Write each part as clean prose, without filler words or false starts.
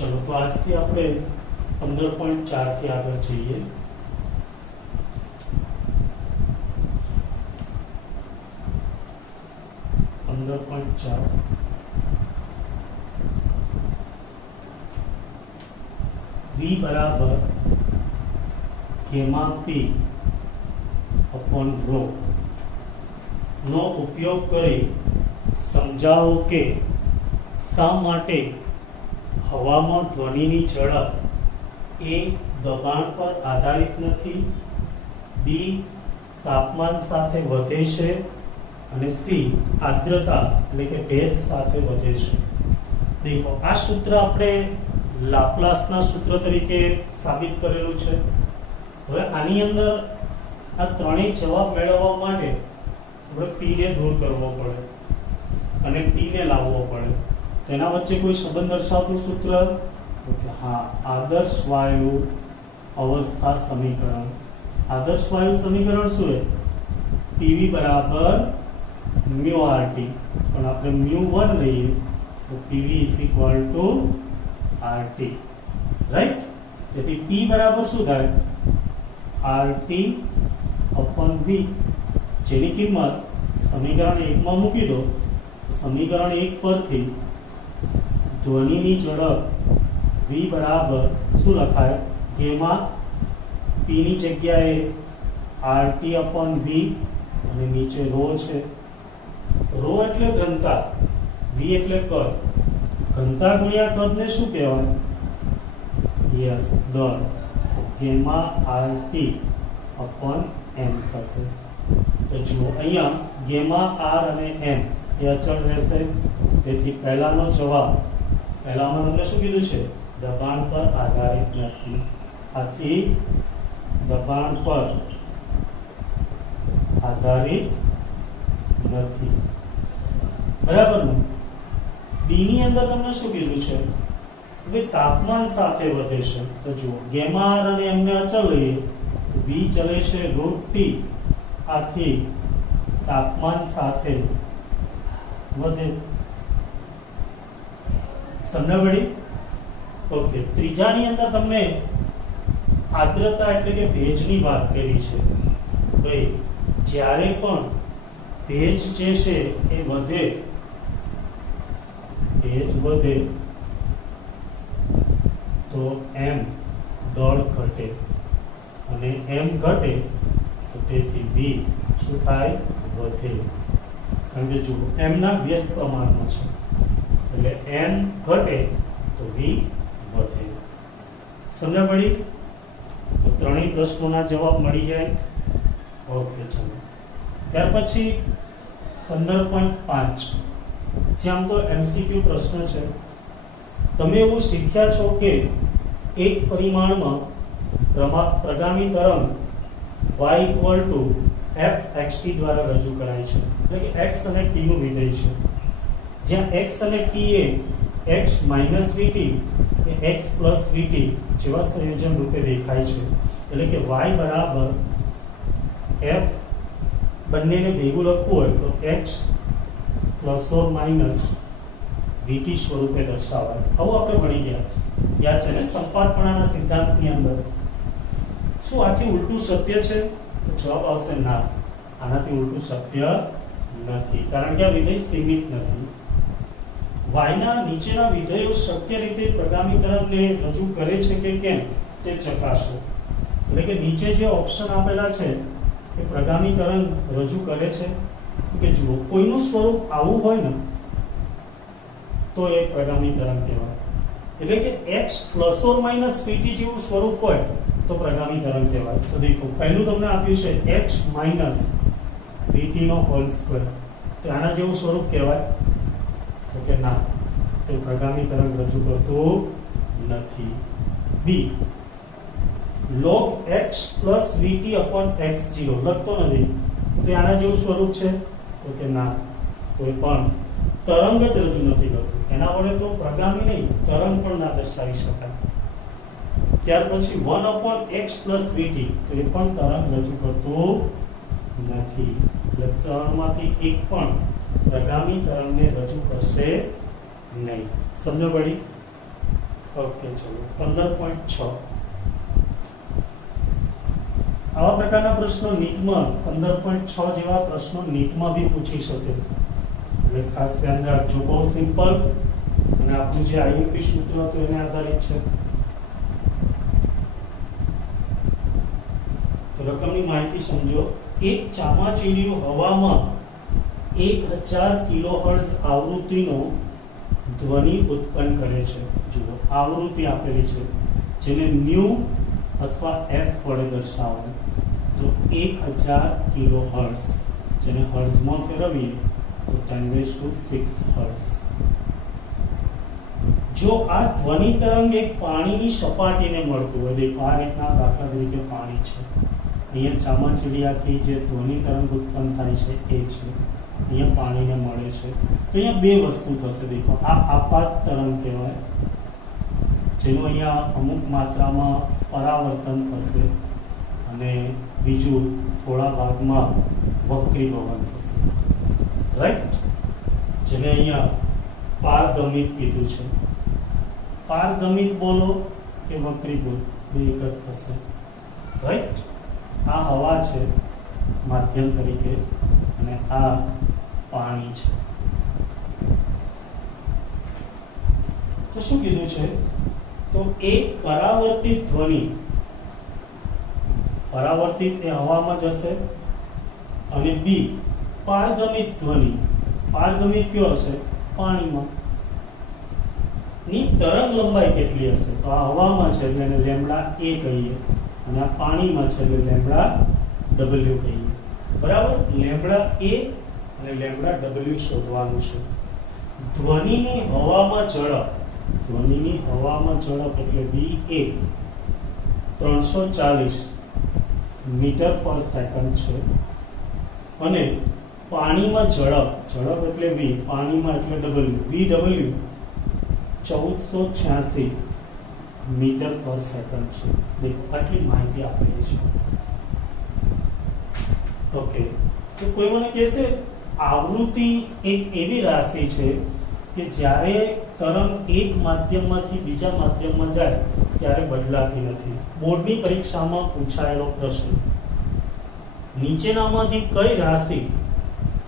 चलो तो આજથી આપણે 15.4 થી આગળ જઈએ. V बराबर गेमा P अपॉन रो નો ઉપયોગ કરી સમજાવો કે શા માટે હવામાં ધ્વનિની ઝડપ એ દબાણ પર આધારિત નથી, બી તાપમાન સાથે વધે છે અને સી આર્દ્રતા એટલે કે ભેજ સાથે વધે છે. દેખો આ સૂત્ર આપણે લાપ્લાસના સૂત્ર તરીકે સાબિત કરેલું છે. હવે આની અંદર આ ત્રણેય જવાબ મેળવવા માટે આપણે p ને દૂર કરવો પડે અને t ને લાવવો પડે. તેના વચ્ચે કોઈ સંબંધ દર્શાવતું સૂત્ર તો કે હા, આદર્શ વાયુ અવસ્થા સમીકરણ. આદર્શ વાયુ સમીકરણ શું છે? pv બરાબર mu RT, પણ આપણે mu1 લઈએ તો pv is equal to RT, right? તેથી p બરાબર શું થાય? RT upon v, જેની કિંમત સમીકરણ 1 માં મૂકી દો તો સમીકરણ 1 પરથી ધ્વનિની ઝડપ v બરાબર શું લખાય? ગેમા p ની જગ્યાએ RT upon v અને નીચે રો છે. રો એટલે ઘનતા, v એટલે કદ. ઘનતા ગુણ્યા કદને શું કહેવાય? યસ, દળ. ગેમા RT upon m થશે. તો જુઓ અહીંયા ગેમા r અને m એ અચળ રહેશે. તેથી પહેલાનો જવાબ, પહેલામાં તમને શું કીધું છે? દબાણ પર આધારિત નથી. આથી દબાણ પર આધારિત નથી. બરાબર ને? ડી ની અંદર તમને શું કીધું છે? કે તાપમાન સાથે વધે છે. તો જુઓ ગેમા r અને m ને અચળ લઈએ, v ચલે છે √t, આથી તાપમાન સાથે વધે. સમજ પડી? ઓકે. ત્રીજાની અંદર તમને આર્દ્રતા એટલે કે ભેજની વાત કરી છે. ભાઈ જ્યારે પણ ભેજ જે છે એ વધે, ભેજ વધે તો m દળ ઘટે અને m ઘટે તો તેથી v શું થાય? વધે. કારણ કે જુઓ m ના વ્યસ્ત પ્રમાણમાં છે એટલે m ઘટે તો v વધે. સમજ પડી? તો ત્રણેય પ્રશ્નોના જવાબ મળી જાય. ઓકે, ચલો. ત્યાર પછી 15.5 જ્યાં તો MCQ પ્રશ્ન છે. તમે એવું શીખ્યા છો કે એક પરિમાણમાં પ્રગામી તરંગ y = f(xt) દ્વારા રજૂ કરાય છે. એટલે કે x અને t નું વિધેય છે. જ્યાં x અને t એ x - vt કે x + vt જેવા સંયોજન રૂપે દેખાય છે. એટલે કે y બરાબર f, બંનેને ભેગું લખવું હોય તો x ± vt સ્વરૂપે દર્શાવાય. આવું આપણે ભણી ગયા. યાદ છે ને સંપાતપણાના સિદ્ધાંતની અંદર? શું આથી ઉલટું સત્ય છે? તો જવાબ આવશે ના, આનાથી ઉલટું સત્ય નથી. કારણ કે આ વિધેય સીમિત નથી. y ના નીચેના વિધેયો શક્ય રીતે પ્રગામી તરંગને રજૂ કરે છે કે કેમ તે ચકાસો. એટલે કે નીચે જે ઓપ્શન આપેલા છે એ પ્રગામી તરંગ રજૂ કરે છે કે જુઓ કોઈનું સ્વરૂપ આવું હોય ને તો એ પ્રગામી તરંગ કહેવાય. એટલે કે x ± vt જેવું સ્વરૂપ હોય તો પ્રગામી તરંગ કહેવાય. તો દેખો પહેલું તમને આપ્યું છે x - vt નો હોલ સ્ક્વેર, તો આના જેવું સ્વરૂપ કહેવાય? તો કે ના, તે પ્રગામી તરંગ રજૂ કરતું નથી. બી log x + vt upon x0 લખતો નથી, તો આના જેવું સ્વરૂપ છે? તો કે ના, તો એ પણ તરંગ જ રજૂ નથી કરતું. એના વડે તો પ્રગામી નહીં, તરંગ પણ ના દર્શાવી શકાય. ત્યાર પછી 1/x + vt, તો એ પણ તરંગ રજૂ કરતું નથી. એટલે ત્રણમાંથી એક પણ પ્રગામી તરંગને રજૂ કરશે નહીં. સમજો પડી? ઓકે, ચલો 15.6 આવા પ્રકારના પ્રશ્નો નીટમાં 15.6 જેવા પ્રશ્નો નીટમાં બી પૂછી શકે, એટલે ખાસ ધ્યાન રાખજો. બહુ સિમ્પલ અને આપણું જે આઈએમપી સૂત્ર હતું એને આધારિત છે. તો રકમની માહિતી સમજો. એક ચામાચીડિયું હવામાં 1000 કિલોહર્ટ્ઝ આવૃત્તિનો ધ્વનિ ઉત્પન્ન કરે છે. જુઓ, આવૃત્તિ આપેલી છે, જેને ન્યુ અથવા એફ વડે દર્શાવો તો 1000 કિલોહર્ટ્ઝ, જેને હર્ટ્ઝમાં ફેરવીએ તો 10⁶ હર્ટ્ઝ. જો આ ધ્વનિ તરંગ એક પાણીની સપાટીને મળતું હોય, દેખો આ રીતના દાખલા તરીકે પાણી છે, અહીંયા ચામાચીડિયાથી જે ધ્વનિ તરંગ ઉત્પન્ન થાય છે એ છે, અહીંયા પાણીને મળે છે, તો અહીંયા બે વસ્તુ થશે. દેખો આ આપાત તરંગ કહેવાય, જેનું અહીંયા અમુક માત્રામાં પરાવર્તન થશે, અને બીજું થોડા ભાગમાં વક્રીભવન થશે, રાઈટ, જેને અહીંયા પારગમિત કીધું છે. પારગમિત બોલો કે વક્રીભૂત, બે એક જ થશે, રાઈટ. આ હવા છે માધ્યમ તરીકે અને આ પાણી છે. તો શું કીધું છે? તો એક પરાવર્તિત ધ્વનિ, પરાવર્તિત એ હવામાં જશે, અને બી પારગમિત ધ્વનિ, પારગમિત કયો હશે? પાણીમાં. ની તરંગ લંબાઈ કેટલી હશે? તો આ હવામાં છે એટલે એને લેમ્બડા a કહીએ, અને આ પાણીમાં છે એટલે લેમ્બડા w કહીએ, બરાબર. લેમ્બડા a અને લેમ્બડા w શોધવાનું છે. ધ્વનિની હવામાં ઝડપ, ધ્વનિની હવામાં ઝડપ એટલે va 340 મીટર પર સેકન્ડ છે, અને પાણીમાં ઝડપ, ઝડપ એટલે v, પાણીમાં એટલે w, vw 1486 મીટર પર સેકન્ડ છે. દેખો આટલી માહિતી આપેલી છે. ઓકે, તો કોઈ મને કહેશે આવૃત્તિ એક એવી રાશિ છે કે જ્યારે તરંગ એક માધ્યમમાંથી બીજા માધ્યમમાં જાય ત્યારે બદલાતી નથી. બોર્ડની પરીક્ષામાં પૂછાયેલો પ્રશ્ન, નીચેનામાંથી કઈ રાશિ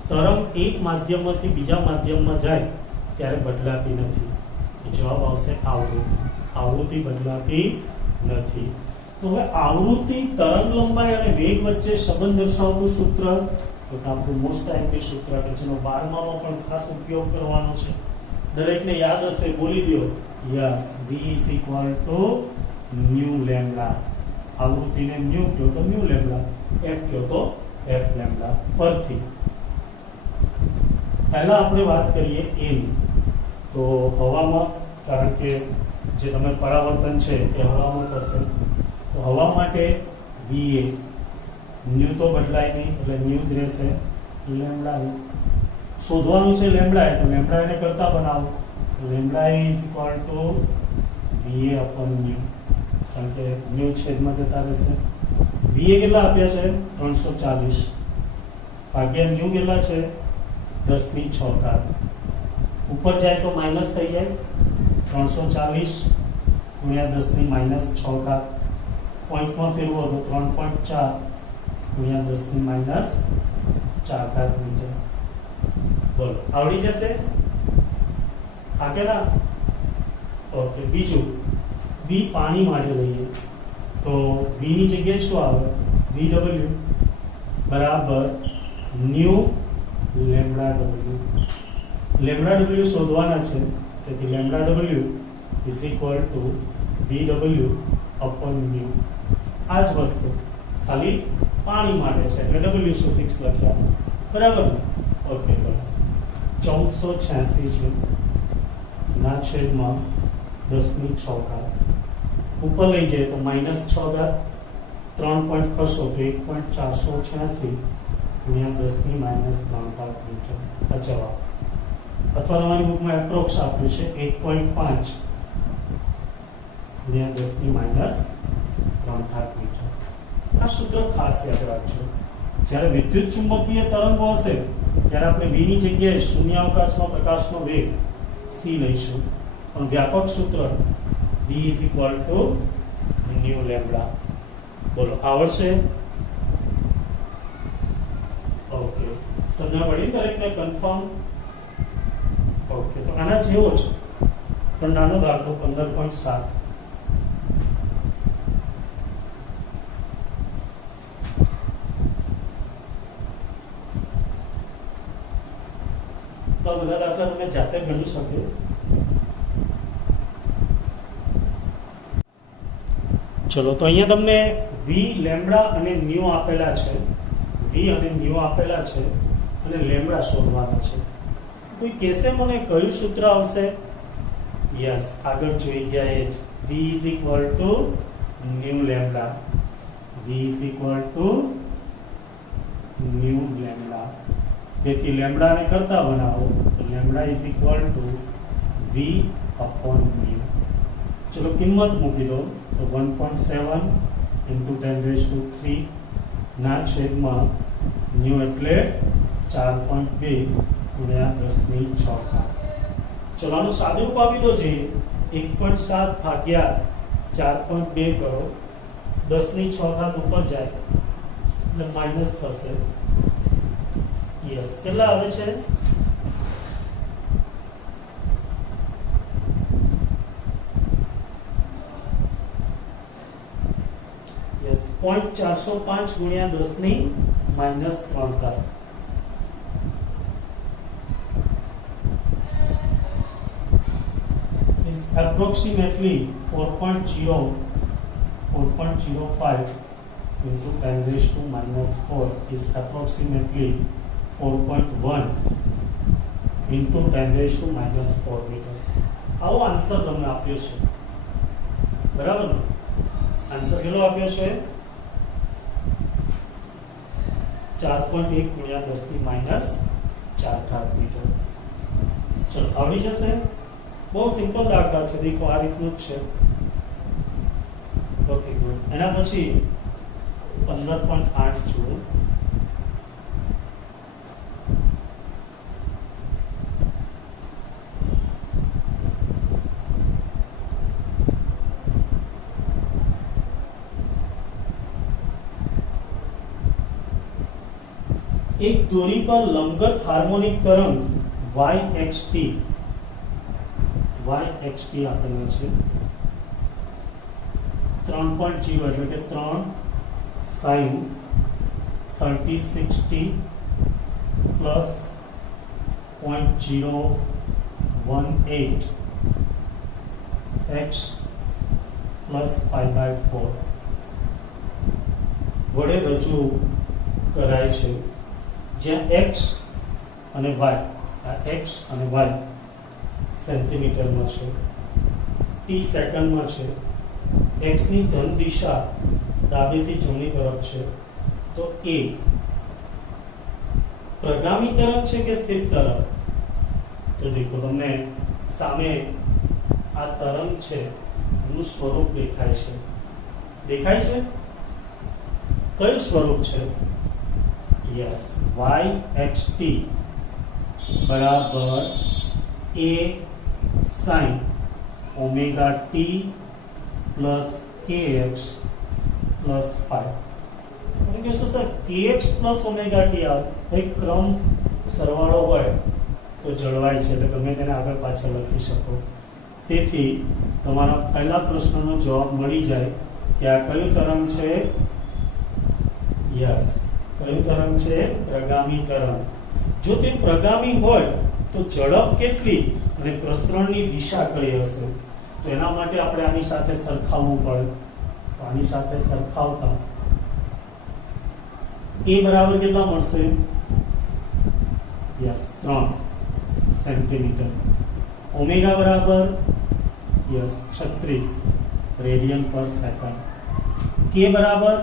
તરંગ એક માધ્યમમાંથી બીજા માધ્યમમાં જાય ત્યારે બદલાતી નથી? જવાબ આવશે આવૃત્તિ. આવૃત્તિ બદલાતી નથી. તો હવે આવૃત્તિ, તરંગ લંબાઈ અને વેગ વચ્ચે સંબંધ દર્શાવતું સૂત્ર, તો આપણું મોસ્ટ આઈએમપી સૂત્ર કે જેનો 12માં પણ ખાસ ઉપયોગ કરવાનો છે, દરેકને યાદ હશે, બોલી દો. Yes, v nu lambda. આવૃત્તિને ન્યુ કહો તો ન્યુ લેમ્બડા, f કહો તો f લેમ્બડા. પરથી પહેલા આપણે વાત કરીએ એમ. તો હવામાં, કારણ કે જે તમે પરાવર્તન છે એ હવામાં થશે, તો હવા માટે va, ન્યુ તો બદલાય નહીં એટલે ન્યુ જ રહેશે, લેમ્બડા શોધવાનું છે. લેમ્બડા એટલે લેમ્બડા એને કરતા બનાવો, લેમ્બડા va upon ન્યુ, કારણ કે ન્યુ છેદમાં જતા રહેશે. va કેટલા આપ્યા છે? 340 ભાગ્યા ન્યુ કેટલા છે? 10⁶. ઉપર જાય તો માઇનસ થઈ જાય, 340 ગુણ્યા 10⁻⁶. પોઈન્ટમાં ફેરવો તો 3.4 ગુણ્યા 10⁻⁴ મીટર. બોલો, આવડી જશે? હા કે ના? ઓકે, બીજું v પાણી માટે લઈએ તો v ની જગ્યાએ શું આવે? vw બરાબર new lambda w. Lambda w શોધવાના છે, તેથી lambda w vw upon new. આ જ વસ્તુ ખાલી પાણી માટે છે એટલે w સુફિક્સ લખ્યા, બરાબર ને? ઓકે, બરાબર. 1486 છે ના છેદમાં 10⁶. ઉપર લઈ જાય તો -6, 3 પોઈન્ટ ખસો તો 1.486 ગુણ્યા 10⁻³ મીટર. આ જવાબ. અથવા તમારી બુકમાં એપ્રોક્સ આપ્યું છે 1.5 ગુણ્યા 10⁻³ મીટર. આ સૂત્ર ખાસ યાદ રાખજો. જ્યારે વિદ્યુત ચુંબકીય તરંગો હશે ત્યારે આપણે v ની જગ્યાએ શૂન્યાવકાશમાં પ્રકાશનો વેગ c લઈશું, પણ વ્યાપક સૂત્ર v is equal to new lambda. બોલો આવડશે? ઓકે, સમજણ પડી દરેકને? કન્ફર્મ? ઓકે, તો આના જેવો જ પણ નાનો દાખલો 15.7. તો બધા દાખલા તમે જાતે ગણી શકો. ચલો, તો અહીંયા તમને વી, લેમ્બડા અને ન્યુ આપેલા છે. વી અને ન્યુ આપેલા છે અને લેમ્બડા શોધવાના છે. કોઈ કહેશે મને કયું સૂત્ર આવશે? યસ, આગળ જોઈ ગયા એ જ. v is equal to new lambda. v is equal to new lambda. તેથી લેમ્બડાને કરતા બનાવો તો lambda is equal to v upon new. ચલો કિંમત મૂકી દો તો 1.7 into 10 raised to 3 ના છેદમાં ન્યુ એટલે 4.2 ગુણ્યા 10⁶. ચલો આનું સાદું રૂપ આપી દો જોઈએ. 1.7 ભાગ્યા 4.2 કરો, 10⁶ ઉપર જાય એટલે માઇનસ થશે. યસ, કેટલા આવે છે? યસ, 0.405 ગુણ્યા 10⁻³ is approximately 4.05 into 10⁻⁴ is approximately 4.1 into 10⁻⁴ મીટર. આવો આન્સર તમને આપ્યો છે, બરાબર ને? આન્સર કેટલો આપ્યો છે? 4.1 ગુણ્યા 10⁻⁴ મીટર. ચલો આવડી જશે. બહુ સિમ્પલ દાખલા છે. દેખો આ રીતનું જ છે. Okay good. એના પછી 15.8 જુઓ. એક દોરી પર લંબગત હાર્મોનિક તરંગ yxt આપેલો છે. 3.0 એટલે કે 3 sin 3060 પ્લસ 0.018 x પ્લસ 5/4 વડે રજૂ કરાય છે, જ્યાં x અને y, આ x અને y સેન્ટીમીટરમાં છે, t સેકન્ડમાં છે, x ની ધન દિશા ડાબેથી જમણી તરફ છે, તો a પ્રગામી તરફ છે કે સ્થિત તરફ? તો દેખો તમને સામે આ તરંગ છે એનું સ્વરૂપ દેખાય છે. દેખાય છે? કયું સ્વરૂપ છે? યસ, yxt બરાબર a sin omega t plus kx plus 5. તમે કહેશો sir kx plus omega t આવે એક ક્રમ સરવાળો હોય તો જળવાય છે, એટલે તમે તેને આગળ પાછળ લખી શકો. તેથી તમારા પહેલા પ્રશ્નનો જવાબ મળી જાય કે આ કયું તરંગ છે? યસ, કયું તરંગ છે? પ્રગામી તરંગ. જો તે પ્રગામી હોય તો ઝડપ કેટલી અને પ્રસરણની દિશા કઈ હશે? તો એના માટે આપણે આની સાથે સરખાવવું પડે. તો આની સાથે સરખાવતા a બરાબર કેટલા મળશે? Yes, 3 centimetre. ઓમેગા બરાબર યસ 36 રેડિયન પર સેકન્ડ. k બરાબર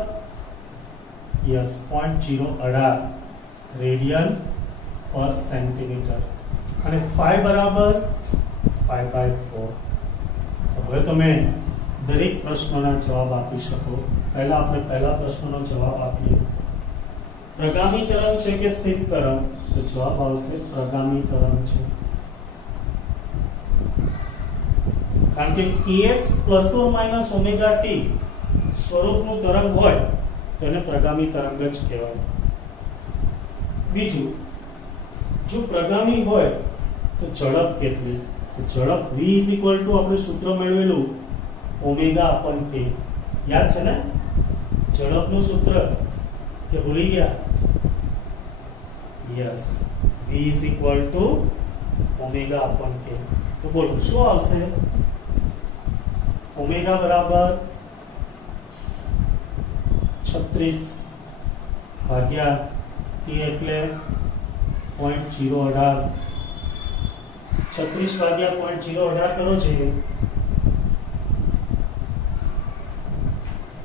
યસ 0.018 રેડિયન પર સેન્ટીમીટર. અને 5 બરાબર 5/4. હવે તમે દરેક પ્રશ્નોના જવાબ આપી શકો. પહેલા આપણે પહેલા પ્રશ્નનો જવાબ આપીએ. પ્રગામી તરંગ છે કે સ્થિત તરંગ? તો જવાબ આવશે પ્રગામી તરંગ છે. કારણ કે kx plus or minus omega T સ્વરૂપનું તરંગ હોય તો એને પ્રગામી તરંગ જ કહેવાય. બીજું, જો પ્રગામી હોય તો ઝડપ કેટલી? ઝડપ v આપણે સૂત્ર મેળવેલું ઓમેગા અપન k. યાદ છે ને ઝડપનું સૂત્ર કે ભૂલી ગયા? Yes, v omega upon k. તો બોલો શું આવશે? ઓમેગા બરાબર 36 ભાગ્યા k એટલે 0.018. 36 ભાગ્યા 0.018 કરો છે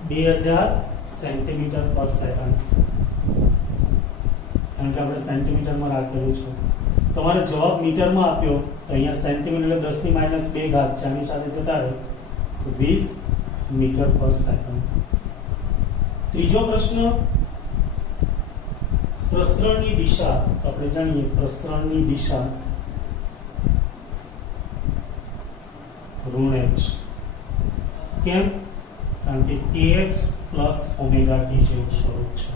2000 સેન્ટીમીટર પર સેકન્ડ. કારણ કે આપણે સેન્ટીમીટરમાં રાખેલું છે. તમારે જવાબ મીટરમાં આપ્યો તો અહીંયા સેન્ટીમીટર એટલે 10 ની -2 ઘાત છે, આની સાથે જતા રહે તો 20 મીટર પર સેકન્ડ. ત્રીજો પ્રશ્ન, પ્રસરણની દિશા. તો આપણે જાણીએ પ્રસરણની દિશા ઋણ x. કેમ? કારણ કે kx પ્લસ ઓમેગા ટી જેવું સ્વરૂપ છે.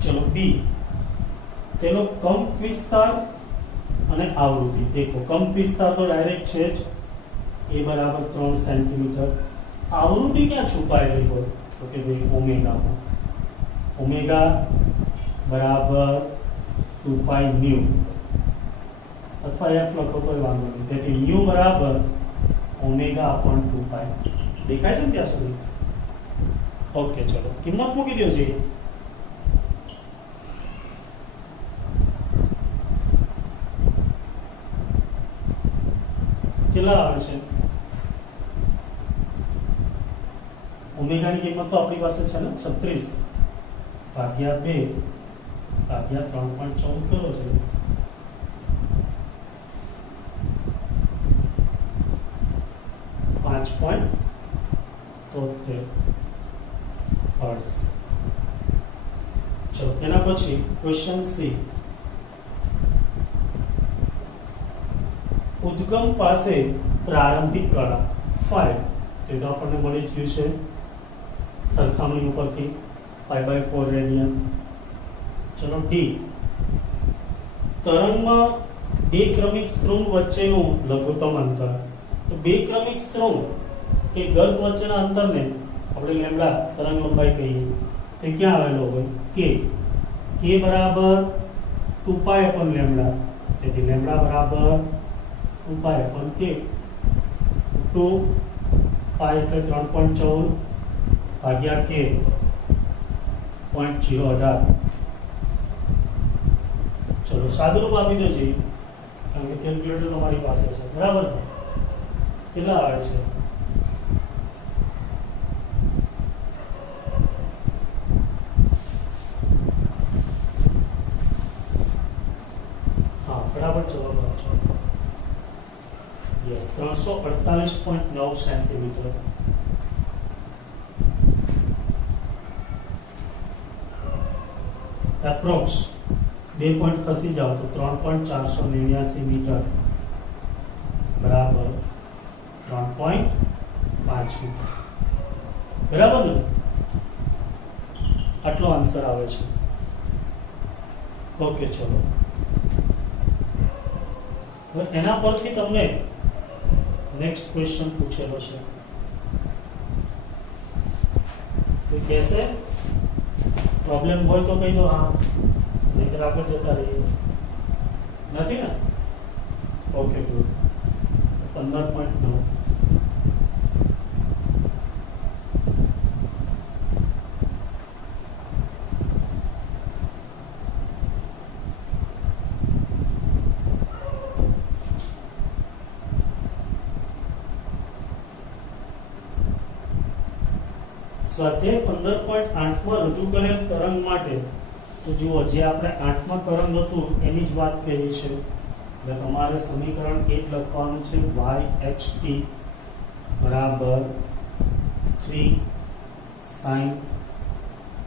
ચલો બી, તેનો કંપ વિસ્તાર અને આવૃત્તિ. દેખો કંપ વિસ્તાર તો ડાયરેક્ટ છે જ, એ બરાબર 3 સેન્ટીમીટર. આવૃત્તિ ક્યાં છુપાયેલી હોય? તો કે ભાઈ ઓમેગામાં. ઓમેગા બરાબર 2 પાઈ મ્યુ અથવા f લખો તો વાંધો નહીં. તેથી મ્યુ બરાબર ઓમેગા અપોન 2 પાઈ. દેખાય છે ને ત્યાં સુધી? ઓકે, ચલો કિંમત મૂકી દો જોઈએ. કેટલા આવે છે? ઓમેગાની કિંમત તો આપણી પાસે છે ને 36 ભાગ્યા 2 ભાગ્યા 3.14 કરો છે. હર્ટ્ઝ. ચલો એના પછી ક્વેશ્ચન સી. ઉદ્ગમ પાસે પ્રારંભિક કળા 5. તે તો આપણને મળી જ ગયું છે સરખામણી ઉપરથી, π/4 રેડિયન. ચલો ડી, તરંગમાં બે ક્રમિક શૃંગ વચ્ચેનું લઘુત્તમ અંતર. તો બે ક્રમિક શૃંગ કે ગર્ત વચ્ચેના અંતરને આપણે લેમ્ડા તરંગ લંબાઈ કહીએ. તે ક્યાં આવેલો હોય? કે બરાબર 2 પાઈ અપન લેમ્ડા. તેથી લેમ્ડા બરાબર 2 પાઈ અપન કે. 2 પાઈ એટલે 3.14 ભાગ્યા કે 0.018. ચલો સાદુરૂપ આપી દો જી, કારણ કે કેલ્ક્યુલેટર તમારી પાસે છે, બરાબર? કેટલા આવે છે? હા, બરાબર જવાબ આપજો. Yes, 348.9 centimetre. એપ્રોક્સ 2 પોઈન્ટ ખસી જાઓ તો 3.489 મીટર બરાબર 3.5 મીટર. બરાબર ને? આટલો આન્સર આવે છે. ઓકે, ચલો હવે એના પરથી તમને નેક્સ્ટ ક્વેશ્ચન પૂછેલો છે. કોઈ કહેશે પ્રોબ્લેમ હોય તો કહી દો હા, નહીતર આપણે જતા રહીએ. નથી ને? Okay, good. 15.9. સ્વાધ્યાય 15.8 માં રજૂ કરેલ તરંગ માટે તો જુઓ, જે આપણે 8મા તરંગ હતું એની જ વાત કરી છે. એટલે તમારે સમીકરણ 1 લખવાનું છે yxt બરાબર 3 sin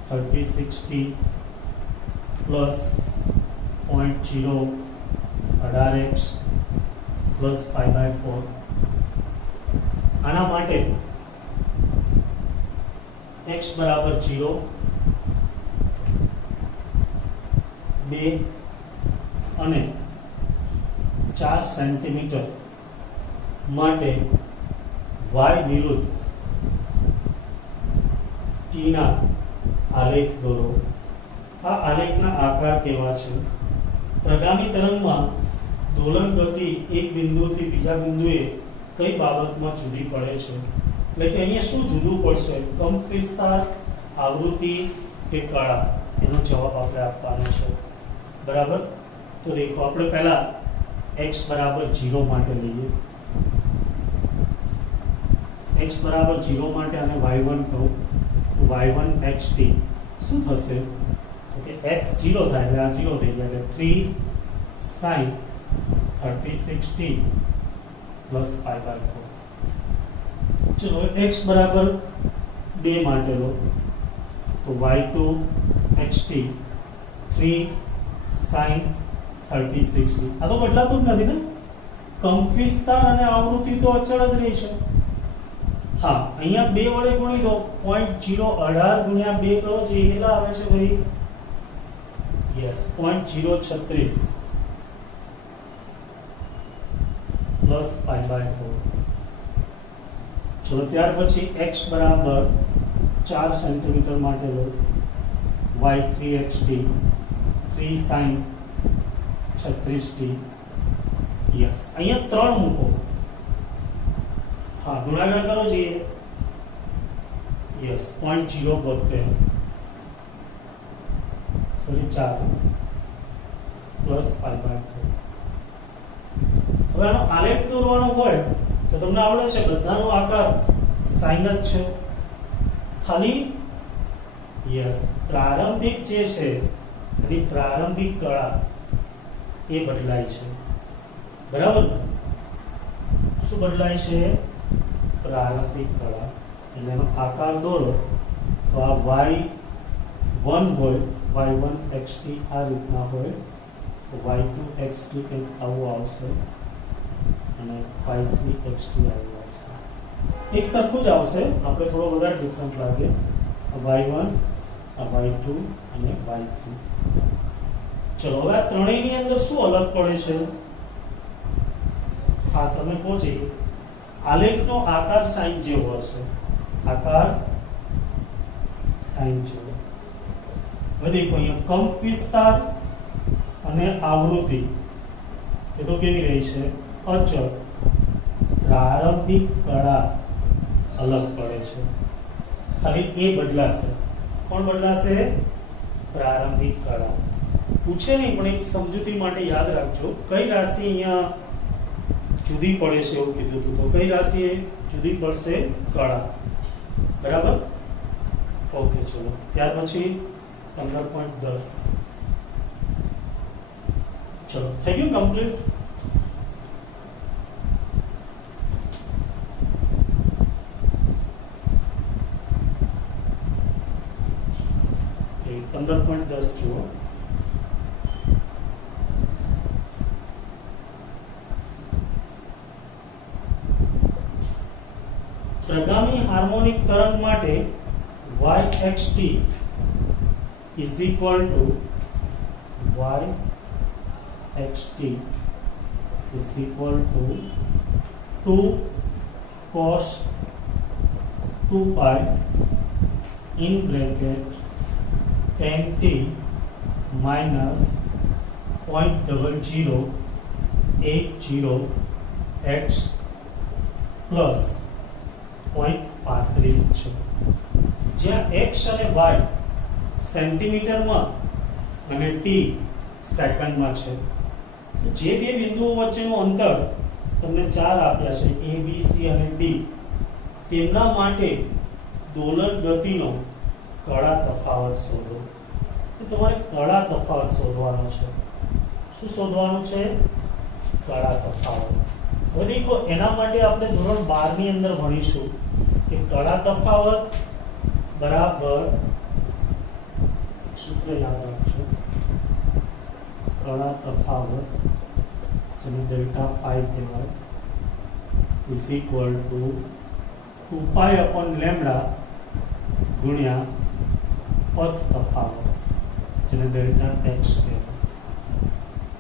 36t plus 0.018x plus π/4 આના માટે x બરાબર 0, 2 અને 4 સેન્ટીમીટર માટે y વિરુદ્ધ t ના આલેખ દોરો. આ આલેખના આકાર કેવા છે? પ્રગામી તરંગમાં દોલન ગતિ એક બિંદુથી બીજા બિંદુએ કઈ બાબતમાં જુદી પડે છે? એટલે કે અહીંયા શું જુદું પડશે? કંપ વિસ્તાર, આવૃત્તિ કે કળા? એનો જવાબ આપણે આપવાનો છે. બરાબર. તો દેખો, આપણે પહેલા x બરાબર 0 માટે લઈએ. x બરાબર 0 માટે અને y1 કહું તો y1 xt શું થશે? તો કે x 0 થાય એટલે આ 0 થઈ જાય એટલે 3 sin 36t plus pi by 4. चलो x बराबर 2 માટે લો તો y2 xt 3 sin 36t. આ તો બદલાતું જ નથી ને, કંપ વિસ્તાર અને આવૃત્તિ તો અચળ જ રહી છે. હા, અહીંયા 2 વડે ગુણી દો, 0.018 ગુણ્યા 2 કરો છો, એ કેટલા આવે છે ભાઈ? Yes, 0.036 plus pi by 4. ચલો ત્યાર પછી x બરાબર 4 સેન્ટીમીટર માટે લો y3 xt 3 sin 36t. Yes, અહીંયા 3 મૂકો. હા, ગુણાકાર કરો જોઈએ. Yes, 0.072 sorry 4 plus pi by 4. હવે આનો આલેખ દોરવાનો હોય તો તમને આવડે છે, બધાનો આકાર સાઇન જ છે. ખાલી યસ, પ્રારંભિક જે છે એની પ્રારંભિક કળા એ બદલાય છે. બરાબર? શું બદલાય છે? પ્રારંભિક કળા. એટલે એનો આકાર દોરો તો આ y1 હોય, y1 xt આ રીતના હોય તો y2 xt કંઈક આવું આવશે અને y3 xt આવું આવશે. એક સરખું જ આવશે, આપણે થોડો વધારે ડિફરન્ટ લાગે. y1 y2 અને y3. ચલો હવે આ ત્રણેયની અંદર શું અલગ પડે છે? હા, તમે કહો છો આલેખનો આકાર સાઈન જેવો હશે. આકાર સાઈન જેવો. હવે દેખો, અહીંયા કંપ વિસ્તાર અને આવૃત્તિ એ તો કેવી રહી છે? અચળ. પ્રારંભિક કળા અલગ પડે છે, ખાલી એ બદલાશે. કોણ બદલાશે? પ્રારંભિક કળા. પૂછે નહીં પણ એક સમજૂતી માટે યાદ રાખજો, કઈ રાશિ અહીંયા જુદી પડે છે એવું કીધું હતું, તો કઈ રાશિ જુદી પડશે? કળા. બરાબર? ઓકે, ચલો ત્યાર પછી 15.10. ચલો થઈ ગયું કમ્પ્લીટ. ઓકે, 15.10 જુઓ. પ્રગામી હાર્મોનિક તરંગ માટે yxt is equal to yxt is equal to 2 cos 2 pi in bracket 10t minus 0.0080 x plus 0.35 છે. જ્યાં x અને y સેન્ટીમીટરમાં અને t સેકન્ડમાં છે. તો જે બે બિંદુઓ વચ્ચેનું અંતર તમને 4 આપ્યા છે, a b c અને d, તેમના માટે દોલન ગતિનો કળા તફાવત શોધો. તો તમારે કળા તફાવત શોધવાનો છે. શું શોધવાનું છે? કળા તફાવત. હવે દેખો, એના માટે આપણે ધોરણ 12 ની અંદર ભણીશું કે કળા તફાવત બરાબર, સૂત્ર યાદ રાખજો, કળા તફાવત જેને ડેલ્ટા ફાઈ કહેવાય, is equal to 2 pi lambda ગુણ્યા પથ તફાવત, જેને ડેલ્ટા એક્સ કહેવાય.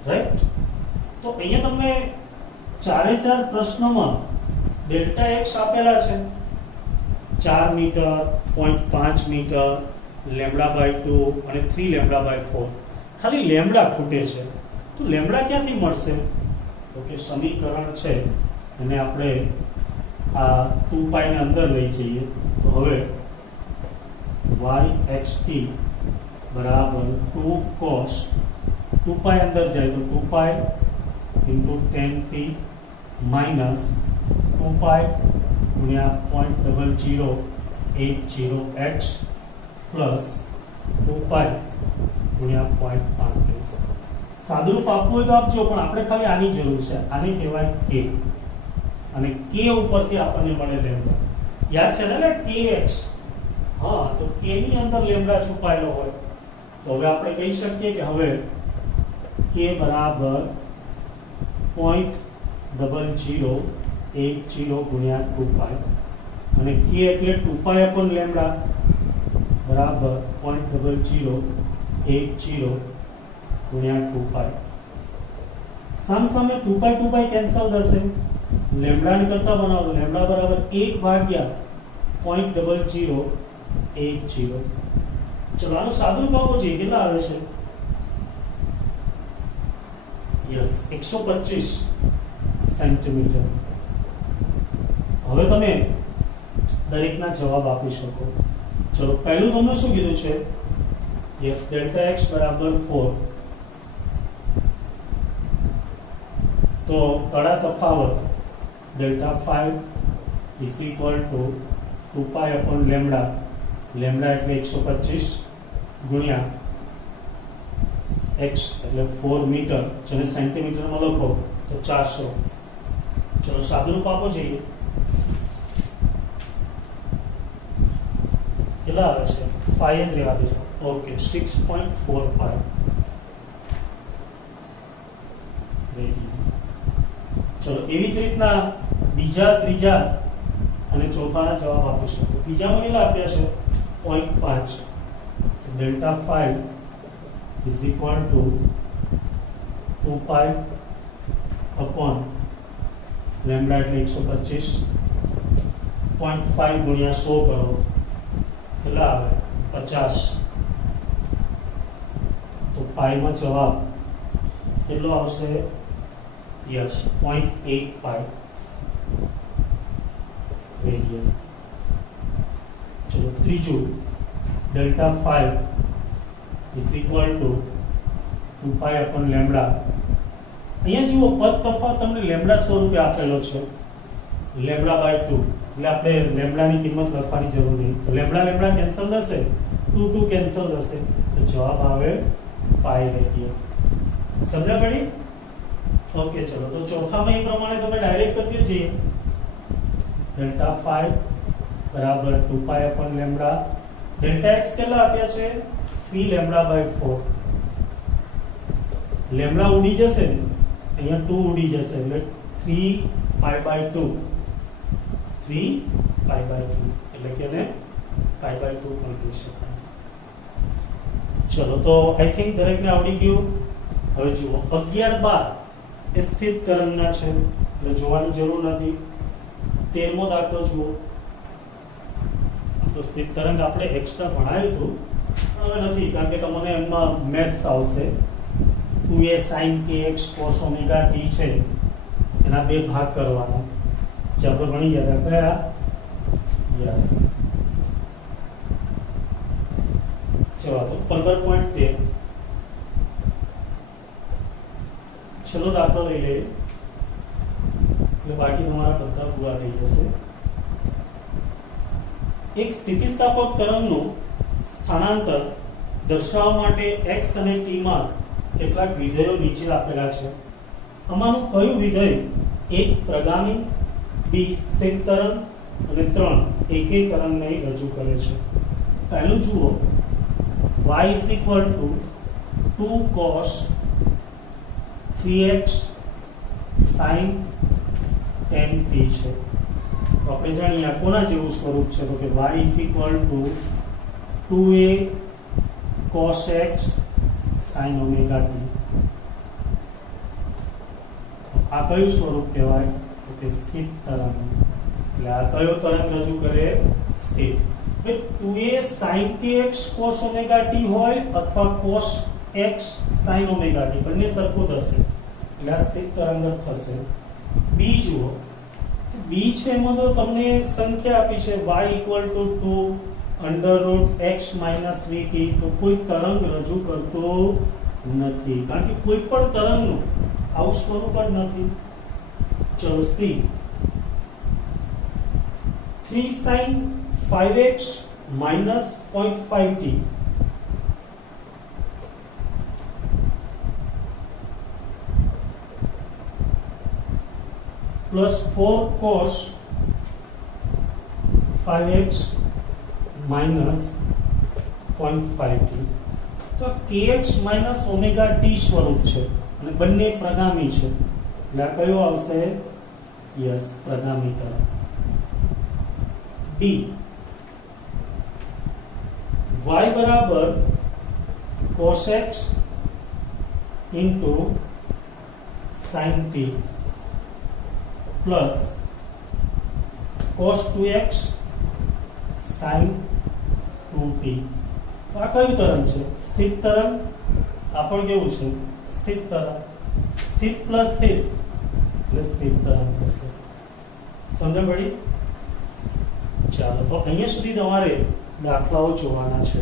રાઈટ? તો અહીંયા તમને ચારે ચાર પ્રશ્નોમાં ડેલ્ટા એક્સ આપેલા છે. 4 મીટર, 0.5 મીટર, લેમ્ડા બાય 2 અને 3 લેમ્ડા બાય 4. ખાલી લેમ્ડા ખૂટે છે. તો લેમ્ડા ક્યાંથી મળશે? તો કે સમીકરણ છે એને આપણે આ 2 પાઈ ને અંદર લઈ જઈએ. તો હવે yxt બરાબર 2 cos 2 પાઈ અંદર જાય તો 2 પાઈ ઇન્ટુ 10t માઇનસ 2 પાઈ ગુણ્યા 0.0080x પ્લસ 2 પાઈ ગુણ્યા 0.35. સાદુરૂપ આપવું હોય તો આપજો, પણ આપણે ખાલી આની જરૂર છે. આને કહેવાય કે, અને કે ઉપરથી આપણને મળે લેમ્ડા. યાદ છે ને kx? હા, તો k ની અંદર લેમ્ડા છુપાયેલો હોય તો હવે આપણે કહી શકીએ કે હવે k બરાબર 0.0080 ગુણ્યા 2 પાઈ, અને k એટલે 2 પાઈ અપોન લેમ્ડા બરાબર 0.0080 ગુણ્યા 2 પાઈ. સામે 2 પાઈ કેન્સલ થશે. લેમ્ડા ને કરતા બનાવો, લેમ્ડા બરાબર 1 ભાગ્યા 0.0080. ચલો આનું સાદુરૂપ આપો જોઈએ. કેટલા આવે છે? Yes, 125 centimetre. હવે તમે દરેકના જવાબ આપી શકો. ચલો પહેલું તમને શું કીધું છે? યસ, ડેલ્ટા એક્સ બરાબર 4. તો કડા તફાવત delta 5 is equal to 2 pi upon lambda, lambda એટલે 125 ગુણ્યા x એટલે 4 મીટર, જેને સેન્ટીમીટરમાં લખો તો 400. ચલો સાદુરૂપ આપો જોઈએ. કેટલા આવે છે? 5 જ રહેવા દેજો. Okay, 6.45 radian. ચલો એવી જ રીતના બીજા, ત્રીજા અને ચોથાના જવાબ આપી શકો. બીજામાં કેટલા આપ્યા છે? 0.5. Delta 5 is equal to 2 pi upon lambda એટલે 125. 0.5 ગુણ્યા 100 કરો, કેટલા આવે? 50. તો પાઈમાં જવાબ કેટલો આવશે? Yes, 0.85 radian. ચલો ત્રીજું, delta 5 is equal to 2 pi upon lambda. અહીંયા જુઓ, પદ તફાવત તમને લેમ્ડા સ્વરૂપે આપેલો છે, લેમ્ડા બાય 2. એટલે આપણે લેમ્ડાની કિંમત લખવાની જરૂર નહીં. તો લેમ્ડા કેન્સલ થશે, 2 કેન્સલ થશે, તો જવાબ આવે પાઈ રેડિયન. સમજ્યા પડી? ઓકે, ચલો તો ચોથામાં એ પ્રમાણે તમે ડાયરેક્ટ કરી દઈએ. ડેલ્ટા 5 બરાબર 2 પાઈ અપોન લેમ્ડા. ડેલ્ટા એક્સ કેટલા આપ્યા છે? 3 લેમ્ડા બાય 4. લેમ્ડા ઉડી જશે ને, અહીંયા 2 ઉડી જશે એટલે 3 પાઈ બાય 2. 3 પાઈ બાય 2 એટલે કે એને પાઈ બાય 2 પણ કહી શકાય. ચલો તો આઈ થિંક દરેકને આવડી ગયું. હવે જુઓ 11, 12 એ સ્થિત તરંગના છે એટલે જોવાની જરૂર નથી. 13મો દાખલો જુઓ. તો સ્થિત તરંગ આપણે એક્સ્ટ્રા ભણાવ્યું હતું, હવે નથી, કારણ કે તમને એમાં મેથ્સ આવશે. 2a sin kx cos omega t છે, એના 2 ભાગ કરવાના જે આપણે ભણી ગયા હતા. કયા? યસ, ચલો તો 15.13. છેલ્લો દાખલો લઈ લઈએ એટલે બાકી તમારા બધા પૂરા થઈ જશે. એક સ્થિતિસ્થાપક તરંગનું સ્થાનાંતર દર્શાવવા માટે x અને t માં કેટલાક વિધેયો નીચે આપેલા છે. આમાંનું કયું વિધેય 1 પ્રગામી, 2 સ્થિત તરંગ અને 3 એકેય તરંગને રજૂ કરે છે? પહેલું જુઓ, y is equal to 2 cos 3x sin 10t છે. તો આપણે જાણીએ આ કોના જેવું સ્વરૂપ છે, તો કે y is equal to 2a cos x sin omega t. આ કયું સ્વરૂપ કહેવાય, તો કે સ્થિત તરંગ. એટલે આ કયો તરંગ રજૂ કરે, સ્થિત. હવે 2a sin kx cos omega t હોય અથવા cos x sin omega t બંને સરખું થશે એટલે આ સ્થિત તરંગ જ થશે. બી જુઓ, બી છે એમાં તો તમને સંખ્યા આપી છે y equal to 2 under route x minus vt, તો કોઈ તરંગ રજૂ કરતો નથી કારણ કે કોઈ પણ તરંગનું આવું સ્વરૂપ જ નથી. ચલો C 3 sin 5x minus 0.5t plus 4 cos 5x minus 0.5t. તો kx minus omega t સ્વરૂપ છે અને બંને પ્રગામી છે એટલે આ કયો આવશે, યસ પ્રગામી તરંગ. ડી y બરાબર cos x into sin t plus cos 2x sin 2t. તો આ કયું તરંગ છે, સ્થિત તરંગ. આ પણ કેવું છે, સ્થિત તરંગ. સ્થિત પ્લસ સ્થિત એટલે સ્થિત તરંગ થશે. સમજ પડી? ચાલો તો અહીંયા સુધી તમારે દાખલાઓ જોવાના છે.